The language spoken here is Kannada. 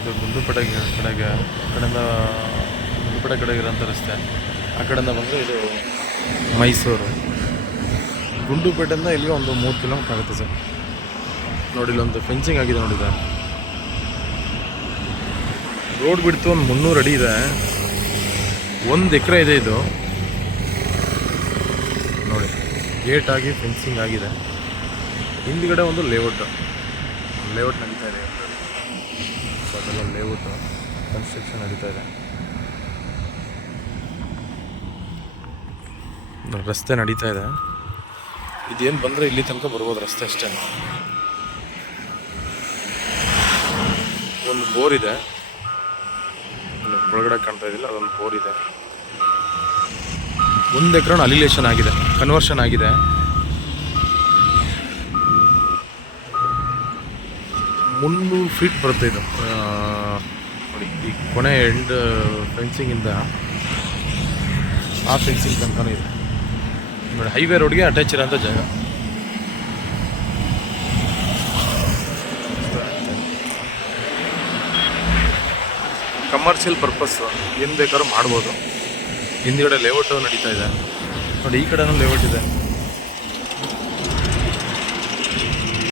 ಇದು ಗುಂಡ್ಲುಪೇಟೆ ಕಡೆಗೆ ಕಡೆಯಿಂದ ಗುಂಡ್ಲುಪೇಟೆ ಕಡೆಗೆ ಇರೋಂಥ ರಸ್ತೆ. ಆ ಕಡೆಯಿಂದ ಬಂದರೆ ಇದು ಮೈಸೂರು. ಗುಂಡ್ಲುಪೇಟೆಯಿಂದ ಇಲ್ಲಿಗೆ ಒಂದು 3 ಕಿಲೋಮೀಟ್ರ್ ಆಗುತ್ತೆ ಸರ್. ನೋಡಿ ಇಲ್ಲೊಂದು ಫೆನ್ಸಿಂಗ್ ಆಗಿದೆ ನೋಡಿ ಸರ್. ರೋಡ್ ಬಿಡ್ತು ಒಂದು 300 ಅಡಿ ಇದೆ. 1 ಎಕರೆ ಇದೆ ಇದು ನೋಡಿ. ಗೇಟ್ ಆಗಿ ಫೆನ್ಸಿಂಗ್ ಆಗಿದೆ. ಹಿಂದ್ಗಡೆ ಒಂದು ಲೇಔಟ್ ನಡೀತಾ ಇದೆ. ಸೊ ಅದೆಲ್ಲ ಲೇಔಟ್ ಕನ್ಸ್ಟ್ರಕ್ಷನ್ ನಡೀತಾ ಇದೆ. ರಸ್ತೆ ನಡೀತಾ ಇದೆ. ಇದೇನು ಬಂದರೆ ಇಲ್ಲಿ ತನಕ ಬರ್ಬೋದು ರಸ್ತೆ ಅಷ್ಟೇ. ಒಂದು ಬೋರ್ ಇದೆ ಒಳಗಡೆ ಕಾಣ್ತಾ ಇದ್ದಿಲ್ಲ, ಅದೊಂದು ಬೋರ್ ಇದೆ. 1 ಎಕರೆ ಅಲಿಲೇಷನ್ ಆಗಿದೆ, ಕನ್ವರ್ಷನ್ ಆಗಿದೆ. 300 ಫೀಟ್ ಬರುತ್ತೆ ಇದು ನೋಡಿ. ಈ ಕೊನೆ ಎಂಡ್ ಫೆನ್ಸಿಂಗಿಂದ ಆ ಫೆನ್ಸಿಂಗ್ ತನಕನೂ ಇದೆ ನೋಡಿ. ಹೈವೇ ರೋಡ್ಗೆ ಅಟ್ಯಾಚ್ ಇರೋಂಥ ಜಾಗ. ಕಮರ್ಷಿಯಲ್ ಪರ್ಪಸ್ ಏನು ಬೇಕಾದ್ರೂ ಮಾಡ್ಬೋದು. ಹಿಂದ್ಗಡೆ ಲೇಔಟ್ ನಡೀತಾ ಇದೆ ನೋಡಿ. ಈ ಕಡೆನೂ ಲೇಔಟ್ ಇದೆ.